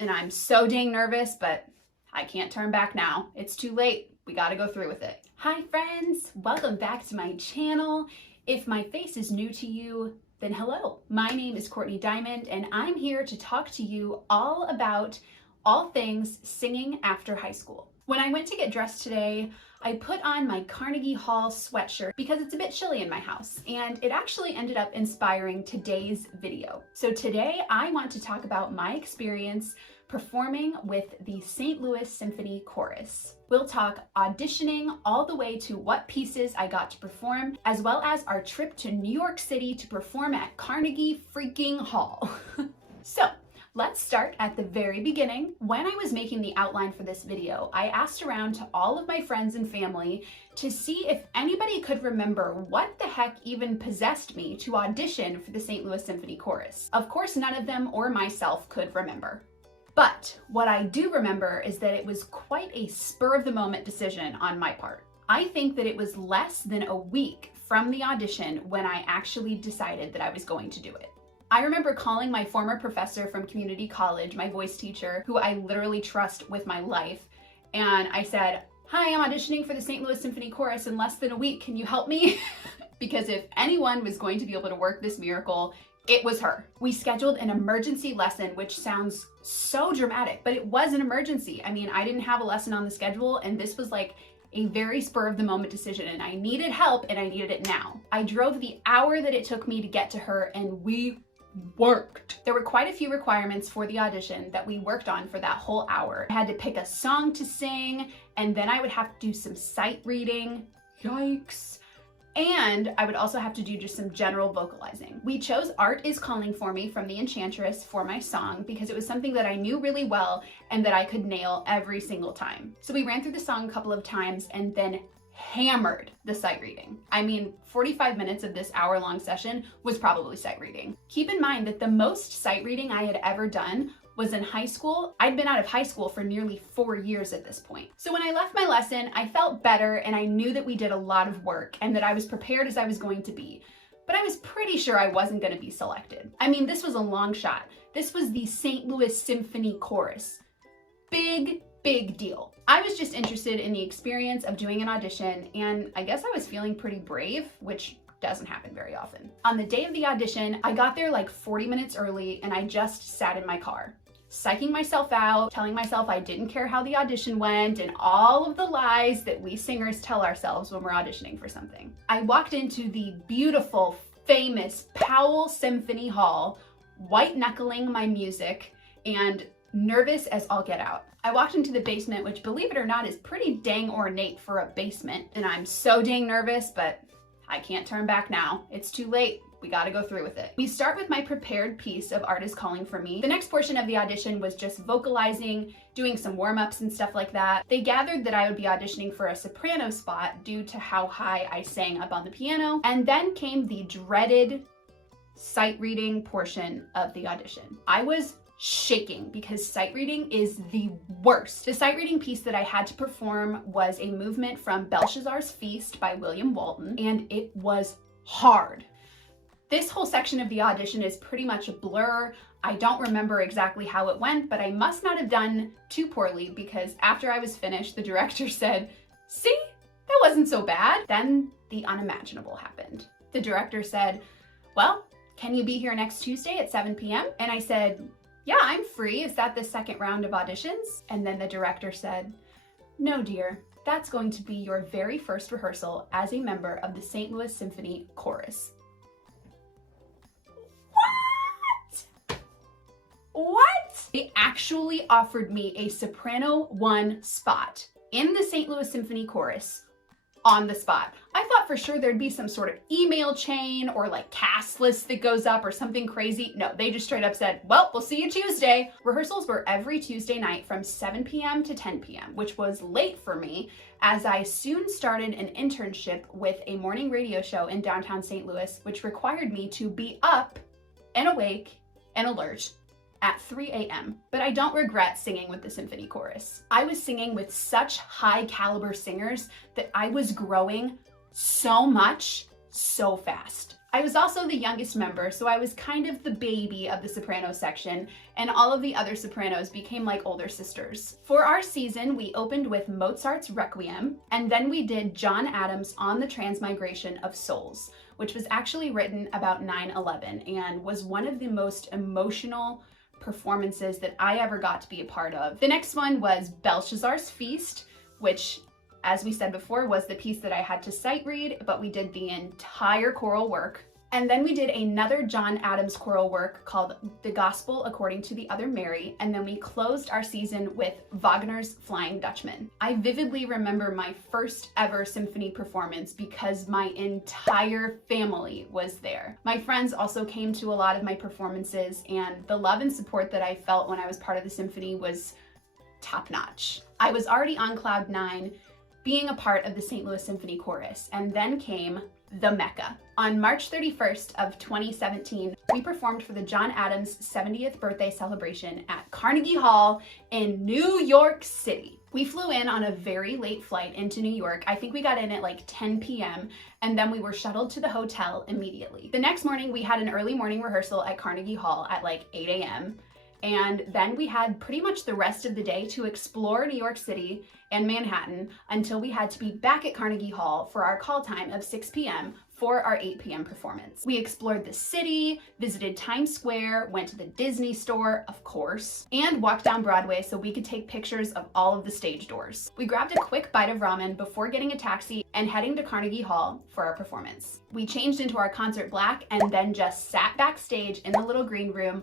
and I'm so dang nervous, but I can't turn back now. It's too late. We gotta go through with it. Hi friends, welcome back to my channel. If my face is new to you, then hello. My name is Courtney Diamond, and I'm here to talk to you all about all things singing after high school. When I went to get dressed today, I put on my Carnegie Hall sweatshirt because it's a bit chilly in my house, and it actually ended up inspiring today's video. So today I want to talk about my experience performing with the St. Louis Symphony Chorus. We'll talk auditioning all the way to what pieces I got to perform, as well as our trip to New York City to perform at Carnegie freaking Hall. So, let's start at the very beginning. When I was making the outline for this video, I asked around to all of my friends and family to see if anybody could remember what the heck even possessed me to audition for the St. Louis Symphony Chorus. Of course, none of them or myself could remember. But what I do remember is that it was quite a spur-of-the-moment decision on my part. I think that it was less than a week from the audition when I actually decided that I was going to do it. I remember calling my former professor from community college, my voice teacher, who I literally trust with my life, and I said, "Hi, I'm auditioning for the St. Louis Symphony Chorus in less than a week. Can you help me?" Because if anyone was going to be able to work this miracle, it was her. We scheduled an emergency lesson, which sounds so dramatic, but it was an emergency. I mean, I didn't have a lesson on the schedule, and this was like a very spur-of-the-moment decision, and I needed help, and I needed it now. I drove the hour that it took me to get to her, and we worked. There were quite a few requirements for the audition that we worked on for that whole hour. I had to pick a song to sing, and then I would have to do some sight reading. Yikes. And I would also have to do just some general vocalizing. We chose Art is Calling for Me from the Enchantress for my song because it was something that I knew really well and that I could nail every single time. So we ran through the song a couple of times and then hammered the sight reading. I mean, 45 minutes of this hour-long session was probably sight reading. Keep in mind that the most sight reading I had ever done was in high school. I'd been out of high school for nearly 4 years at this point. So when I left my lesson, I felt better and I knew that we did a lot of work and that I was prepared as I was going to be. But I was pretty sure I wasn't going to be selected. I mean, this was a long shot. This was the St. Louis Symphony Chorus. Big deal. I was just interested in the experience of doing an audition, and I guess I was feeling pretty brave, which doesn't happen very often. On the day of the audition, I got there like 40 minutes early and I just sat in my car, psyching myself out, telling myself I didn't care how the audition went, and all of the lies that we singers tell ourselves when we're auditioning for something. I walked into the beautiful, famous Powell Symphony Hall, white knuckling my music and nervous as all get out. I walked into the basement, which, believe it or not, is pretty dang ornate for a basement, and I'm so dang nervous, but I can't turn back now. It's too late. We gotta go through with it. We start with my prepared piece of Art is Calling for Me. The next portion of the audition was just vocalizing, doing some warm-ups and stuff like that. They gathered that I would be auditioning for a soprano spot due to how high I sang up on the piano, and then came the dreaded sight reading portion of the audition. I was shaking because sight reading is the worst. The sight reading piece that I had to perform was a movement from Belshazzar's Feast by William Walton, and it was hard. This whole section of the audition is pretty much a blur. I don't remember exactly how it went, but I must not have done too poorly because after I was finished, the director said, "See, that wasn't so bad." Then the unimaginable happened. The director said, "Well, can you be here next Tuesday at 7 p.m.? And I said, "Yeah, I'm free. Is that the second round of auditions?" And then the director said, "No, dear, that's going to be your very first rehearsal as a member of the St. Louis Symphony Chorus." What? They actually offered me a soprano 1 spot in the St. Louis Symphony Chorus on the spot. I thought for sure there'd be some sort of email chain or like cast list that goes up or something crazy. No, they just straight up said, "Well, we'll see you Tuesday." Rehearsals were every Tuesday night from 7 p.m. to 10 p.m., which was late for me as I soon started an internship with a morning radio show in downtown St. Louis, which required me to be up and awake and alert at 3 a.m. But I don't regret singing with the Symphony Chorus. I was singing with such high caliber singers that I was growing so much, so fast. I was also the youngest member, so I was kind of the baby of the soprano section, and all of the other sopranos became like older sisters. For our season, we opened with Mozart's Requiem, and then we did John Adams' On the Transmigration of Souls, which was actually written about 9/11 and was one of the most emotional performances that I ever got to be a part of. The next one was Belshazzar's Feast, which, as we said before, was the piece that I had to sight read, but we did the entire choral work. And then we did another John Adams choral work called The Gospel According to the Other Mary, and then we closed our season with Wagner's Flying Dutchman. I vividly remember my first ever symphony performance because my entire family was there. My friends also came to a lot of my performances, and the love and support that I felt when I was part of the symphony was top-notch. I was already on cloud 9, being a part of the St. Louis Symphony Chorus, and then came the Mecca. On March 31st of 2017, we performed for the John Adams 70th birthday celebration at Carnegie Hall in New York City. We flew in on a very late flight into New York. I think we got in at like 10 p.m. and then we were shuttled to the hotel immediately. The next morning, we had an early morning rehearsal at Carnegie Hall at like 8 a.m. And then we had pretty much the rest of the day to explore New York City and Manhattan until we had to be back at Carnegie Hall for our call time of 6 p.m. for our 8 p.m. performance. We explored the city, visited Times Square, went to the Disney store, of course, and walked down Broadway so we could take pictures of all of the stage doors. We grabbed a quick bite of ramen before getting a taxi and heading to Carnegie Hall for our performance. We changed into our concert black and then just sat backstage in the little green room,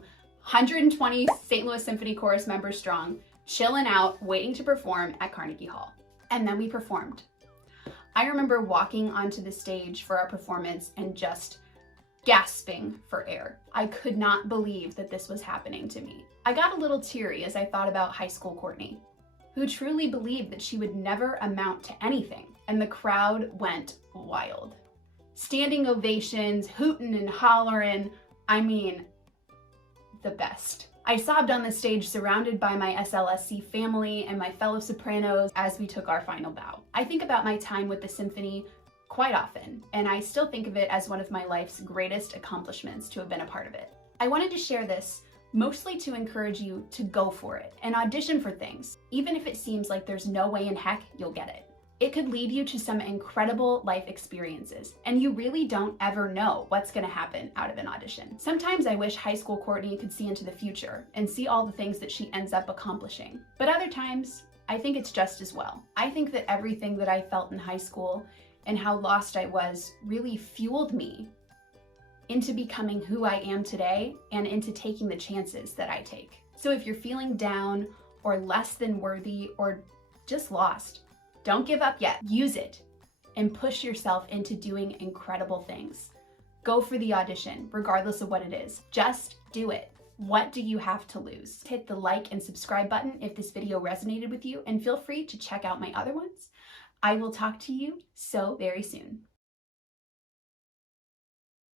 120 St. Louis Symphony Chorus members strong, chilling out, waiting to perform at Carnegie Hall. And then we performed. I remember walking onto the stage for our performance and just gasping for air. I could not believe that this was happening to me. I got a little teary as I thought about high school Courtney, who truly believed that she would never amount to anything, and the crowd went wild. Standing ovations, hooting and hollering, I mean, the best. I sobbed on the stage surrounded by my SLSC family and my fellow sopranos as we took our final bow. I think about my time with the symphony quite often, and I still think of it as one of my life's greatest accomplishments to have been a part of it. I wanted to share this mostly to encourage you to go for it and audition for things, even if it seems like there's no way in heck you'll get it. It could lead you to some incredible life experiences, and you really don't ever know what's gonna happen out of an audition. Sometimes I wish high school Courtney could see into the future and see all the things that she ends up accomplishing. But other times, I think it's just as well. I think that everything that I felt in high school and how lost I was really fueled me into becoming who I am today and into taking the chances that I take. So if you're feeling down or less than worthy or just lost, don't give up yet. Use it and push yourself into doing incredible things. Go for the audition, regardless of what it is. Just do it. What do you have to lose? Hit the like and subscribe button if this video resonated with you, and feel free to check out my other ones. I will talk to you so very soon.